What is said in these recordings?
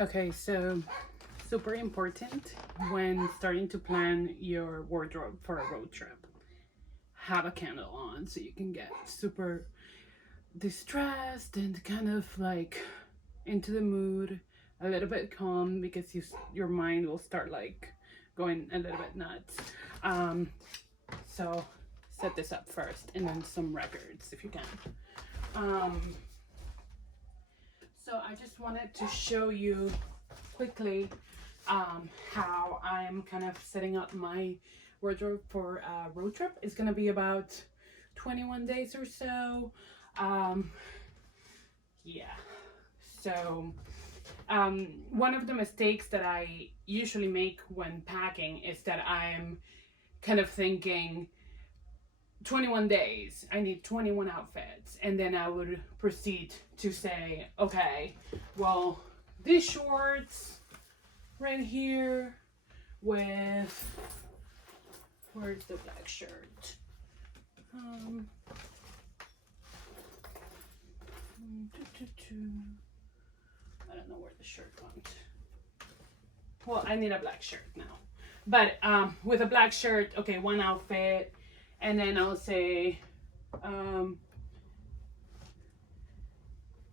Okay, so super important when starting to plan your wardrobe for a road trip. Have a candle on so you can get super distressed and kind of like into the mood, a little bit calm because your mind will start like going a little bit nuts. So set this up first, and then some records if you can. So I just wanted to show you quickly how I'm kind of setting up my wardrobe for a road trip. It's gonna be about 21 days or so. Yeah. So one of the mistakes that I usually make when packing is that I'm kind of thinking 21 days, I need 21 outfits, and then I would proceed to say, okay, well, these shorts right here with, where's the black shirt? I don't know where the shirt went. Well, I need a black shirt now, but with a black shirt, okay, one outfit. And then I'll say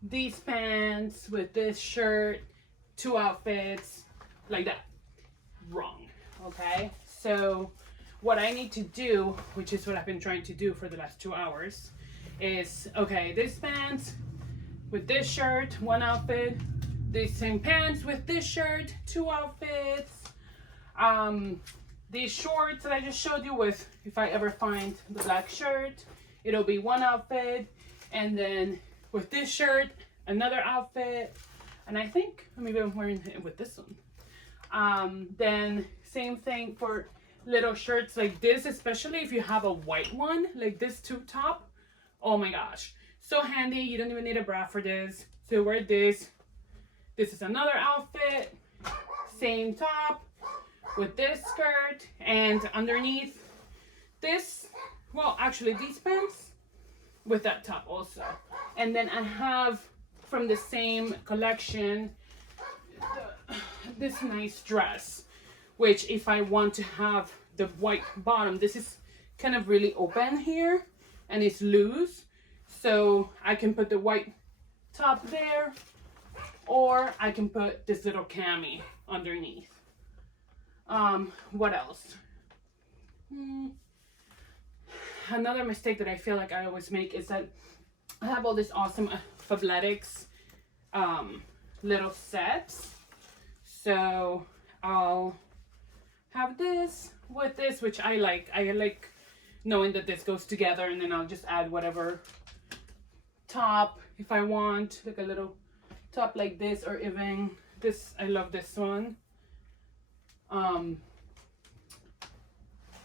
these pants with this shirt, 2 outfits, like that. Wrong, okay? So what I need to do, which is what I've been trying to do for the last 2 hours, is, okay, this pants with this shirt, 1 outfit, these same pants with this shirt, 2 outfits, these shorts that I just showed you with, if I ever find the black shirt, it'll be 1 outfit, and then with this shirt, another outfit, and I think maybe I'm wearing it with this one. Then same thing for little shirts like this, especially if you have a white one, like this tube top. Oh my gosh, so handy. You don't even need a bra for this. So wear this. This is another outfit, same top, with this skirt, and underneath this, well, actually these pants with that top also. And then I have from the same collection this nice dress, which if I want to have the white bottom, this is kind of really open here and it's loose, so I can put the white top there, or I can put this little cami underneath. What else? Another mistake that I feel like I always make is that I have all this awesome Fabletics little sets. So I'll have this with this, which I like. I like knowing that this goes together, and then I'll just add whatever top if I want, like a little top like this, or even this. I love this one.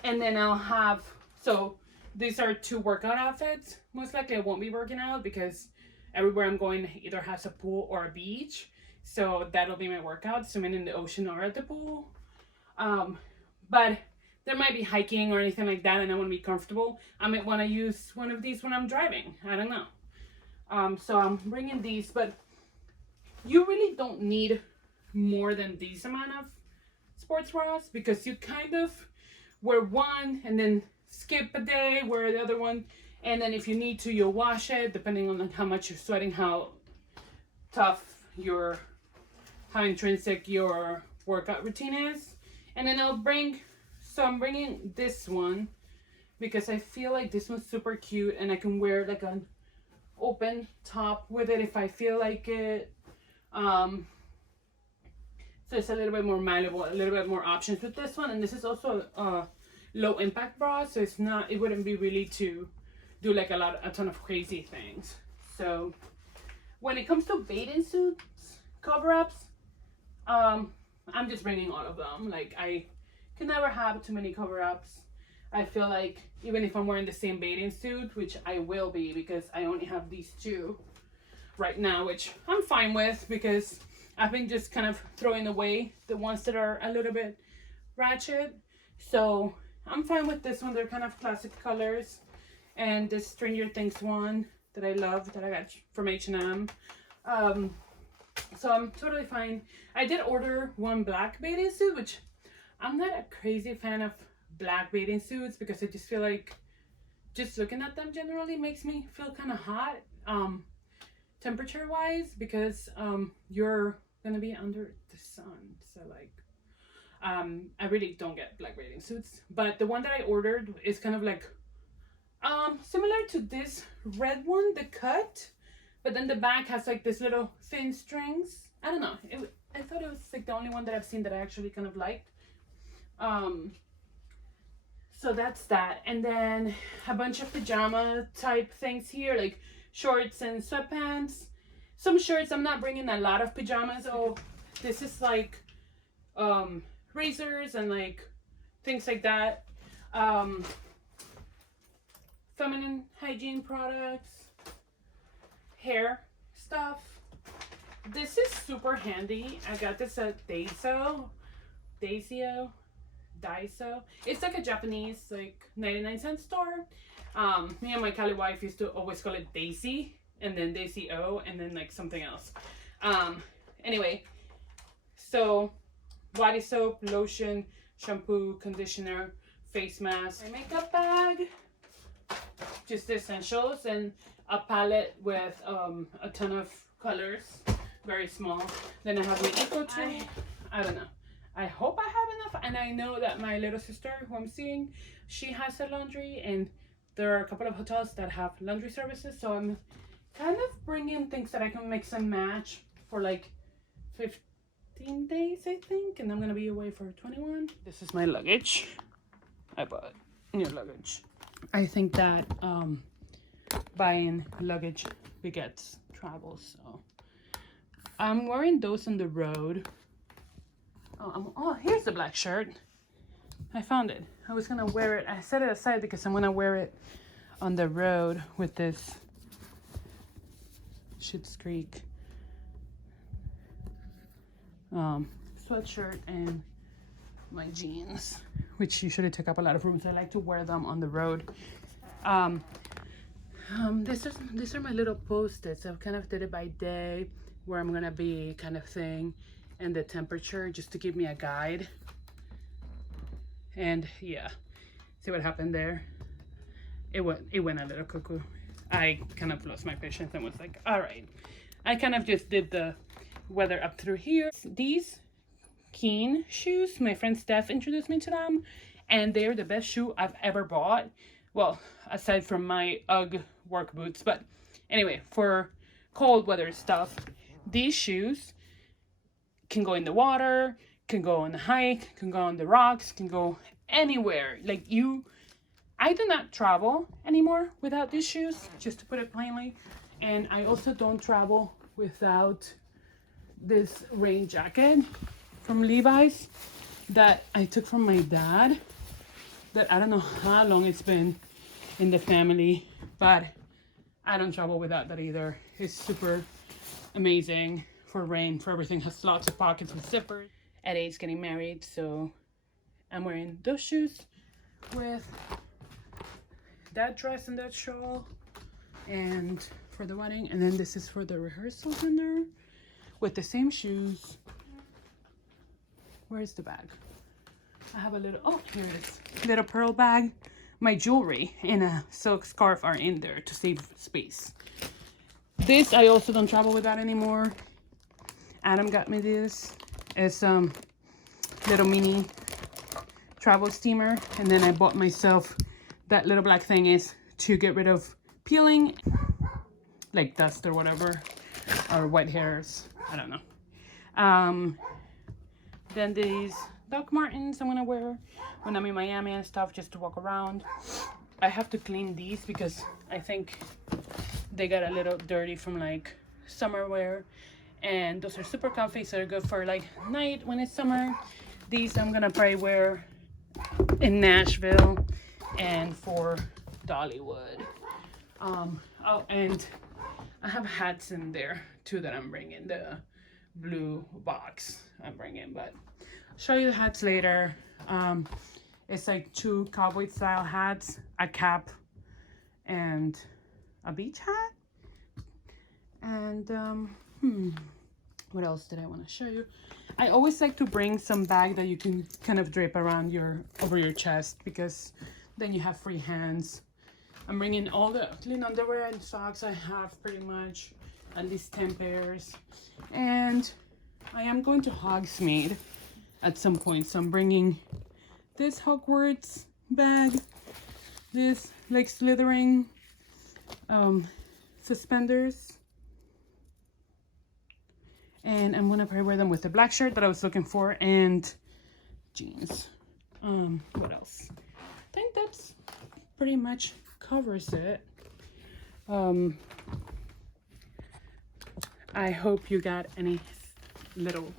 And then I'll have, so these are 2 workout outfits. Most likely I won't be working out because everywhere I'm going either has a pool or a beach. So that'll be my workout, swimming in the ocean or at the pool. But there might be hiking or anything like that, and I want to be comfortable. I might want to use one of these when I'm driving. I don't know. So I'm bringing these, but you really don't need more than these amount of sports bras, because you kind of wear one and then skip a day, wear the other one, and then if you need to, you'll wash it depending on how much you're sweating, how tough how intrinsic your workout routine is. And then I'm bringing this one because I feel like this one's super cute, and I can wear like an open top with it if I feel like it. So it's a little bit more malleable, a little bit more options with this one. And this is also a low impact bra, so it wouldn't be really to do like a ton of crazy things. So when it comes to bathing suits, cover-ups, I'm just bringing all of them. Like, I can never have too many cover-ups. I feel like even if I'm wearing the same bathing suit, which I will be because I only have these 2 right now, which I'm fine with because I've been just kind of throwing away the ones that are a little bit ratchet. So I'm fine with this one. They're kind of classic colors. And this Stranger Things one that I love, that I got from H&M. So I'm totally fine. I did order one black bathing suit, which I'm not a crazy fan of black bathing suits because I just feel like just looking at them generally makes me feel kind of hot, temperature wise, because you're gonna be under the sun. So like I really don't get black bathing suits. But the one that I ordered is kind of like similar to this red one, the cut, but then the back has like this little thin strings. I don't know. I thought it was like the only one that I've seen that I actually kind of liked. So that's that. And then a bunch of pajama type things here, like shorts and sweatpants. Some shirts. I'm not bringing a lot of pajamas. So this is like razors and like things like that. Feminine hygiene products, hair stuff. This is super handy. I got this at Daiso. It's like a Japanese like 99-cent store. Me and my Cali wife used to always call it Daisy and then Daisy-O and then like something else. Anyway, so body soap, lotion, shampoo, conditioner, face mask, my makeup bag, just the essentials, and a palette with a ton of colors, very small. Then I have my eco tool. I don't know. I hope I have enough, and I know that my little sister who I'm seeing, she has a laundry, and there are a couple of hotels that have laundry services, so I'm kind of bringing things that I can mix and match for like 15 days, I think, and I'm gonna be away for 21. This is my luggage. I bought new luggage. I think that buying luggage begets travel, so I'm wearing those on the road. Oh, here's the black shirt. I found it. I was gonna wear it. I set it aside because I'm gonna wear it on the road with this Schitt's Creek sweatshirt and my jeans, which usually take up a lot of room, so I like to wear them on the road. These are my little post-its. I've kind of did it by day, where I'm gonna be kind of thing, and the temperature, just to give me a guide. And yeah, see what happened there? It went a little cuckoo. I kind of lost my patience and was like, all right. I kind of just did the weather up through here. These Keen shoes, my friend Steph introduced me to them, and they're the best shoe I've ever bought. Well, aside from my UGG work boots, but anyway, for cold weather stuff, these shoes can go in the water, can go on a hike, can go on the rocks, can go anywhere. Like I do not travel anymore without these shoes, just to put it plainly. And I also don't travel without this rain jacket from Levi's that I took from my dad, that I don't know how long it's been in the family, but I don't travel without that either. It's super amazing for rain, for everything. Has lots of pockets with zippers. Eddie's getting married, so I'm wearing those shoes with that dress and that shawl, and for the wedding. And then this is for the rehearsal dinner with the same shoes. Where's the bag? I have a little, oh, here it is. Little pearl bag. My jewelry and a silk scarf are in there to save space. This, I also don't travel with that anymore. Adam got me this. It's little mini travel steamer. And then I bought myself that little black thing is to get rid of peeling, like dust or whatever, or white hairs. I don't know. Then these Doc Martens I'm gonna wear when I'm in Miami and stuff, just to walk around. I have to clean these because I think they got a little dirty from like summer wear, and those are super comfy, so they're good for like night when it's summer. These I'm gonna probably wear in Nashville and for Dollywood. Oh, and I have hats in there too that I'm bringing, the blue box I'm bringing, but I'll show you the hats later. It's like 2 cowboy style hats, a cap, and a beach hat. And What else did I want to show you? I always like to bring some bag that you can kind of drape around over your chest, because then you have free hands. I'm bringing all the clean underwear and socks. I have pretty much at least 10 pairs. And I am going to Hogsmeade at some point. So I'm bringing this Hogwarts bag, this like slithering suspenders. And I'm gonna probably wear them with the black shirt that I was looking for and jeans. What else? I think that's pretty much covers it. I hope you got any little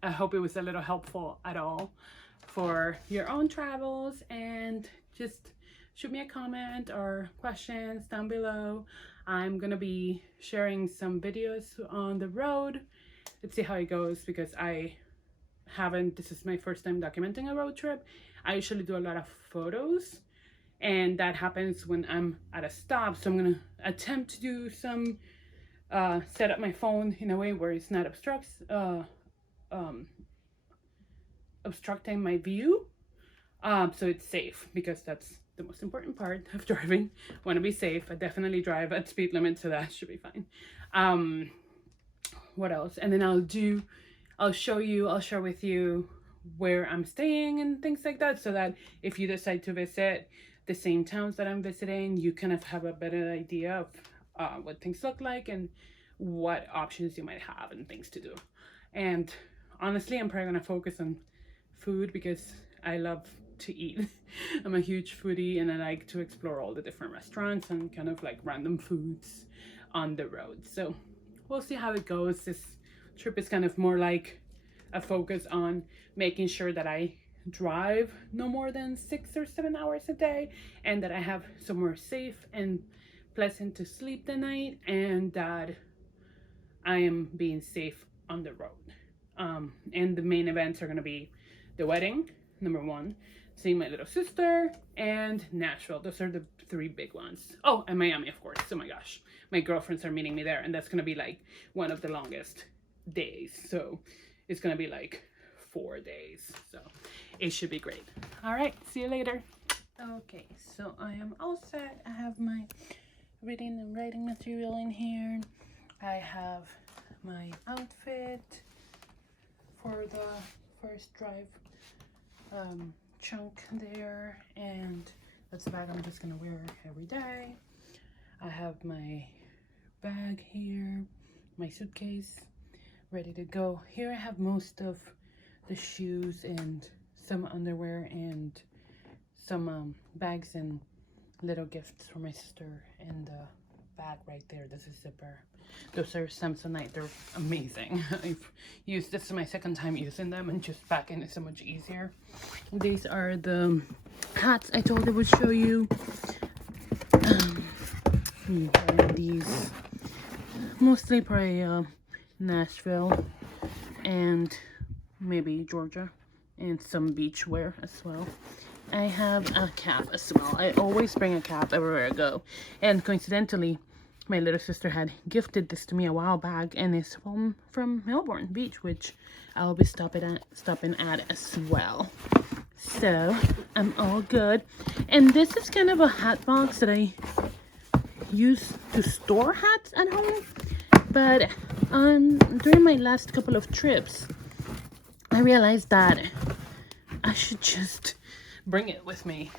I hope it was a little helpful at all for your own travels, and just shoot me a comment or questions down below. I'm gonna be sharing some videos on the road. Let's see how it goes, because this is my first time documenting a road trip. I usually do a lot of photos, and that happens when I'm at a stop. So I'm gonna attempt to do some set up my phone in a way where it's not obstructing my view, so it's safe, because that's the most important part of driving. Want to be safe. I definitely drive at speed limit, so that should be fine. What else? And then I'll share with you where I'm staying and things like that, so that if you decide to visit the same towns that I'm visiting, you kind of have a better idea of what things look like and what options you might have and things to do. And honestly, I'm probably gonna focus on food, because I love to eat. I'm a huge foodie, and I like to explore all the different restaurants and kind of like random foods on the road. So we'll see how it goes. This trip is kind of more like a focus on making sure that I drive no more than 6 or 7 hours a day, and that I have somewhere safe and pleasant to sleep the night, and that I am being safe on the road. And the main events are going to be the wedding, number 1, seeing my little sister, and Nashville. Those are the 3 big ones. Oh, and Miami, of course. Oh my gosh, my girlfriends are meeting me there, and that's going to be like one of the longest days. So it's going to be like 4 days, so it should be great. All right, see you later. Okay, so I am all set. I have my reading and writing material in here. I have my outfit for the first drive chunk there, and that's the bag I'm just gonna wear every day. I have my bag here, my suitcase ready to go. Here I have most of the shoes and some underwear and some bags and little gifts for my sister in the bag right there. This is zipper. Those are Samsonite. They're amazing. This is my second time using them, and just packing is so much easier. These are the hats I told I would show you. These mostly probably Nashville and maybe Georgia, and some beach wear as well. I have a cap as well. I always bring a cap everywhere I go, and coincidentally my little sister had gifted this to me a while back, and it's from Melbourne Beach, which I'll be stopping at as well. So I'm all good. And this is kind of a hat box that I use to store hats at home, but during my last couple of trips I realized that I should just bring it with me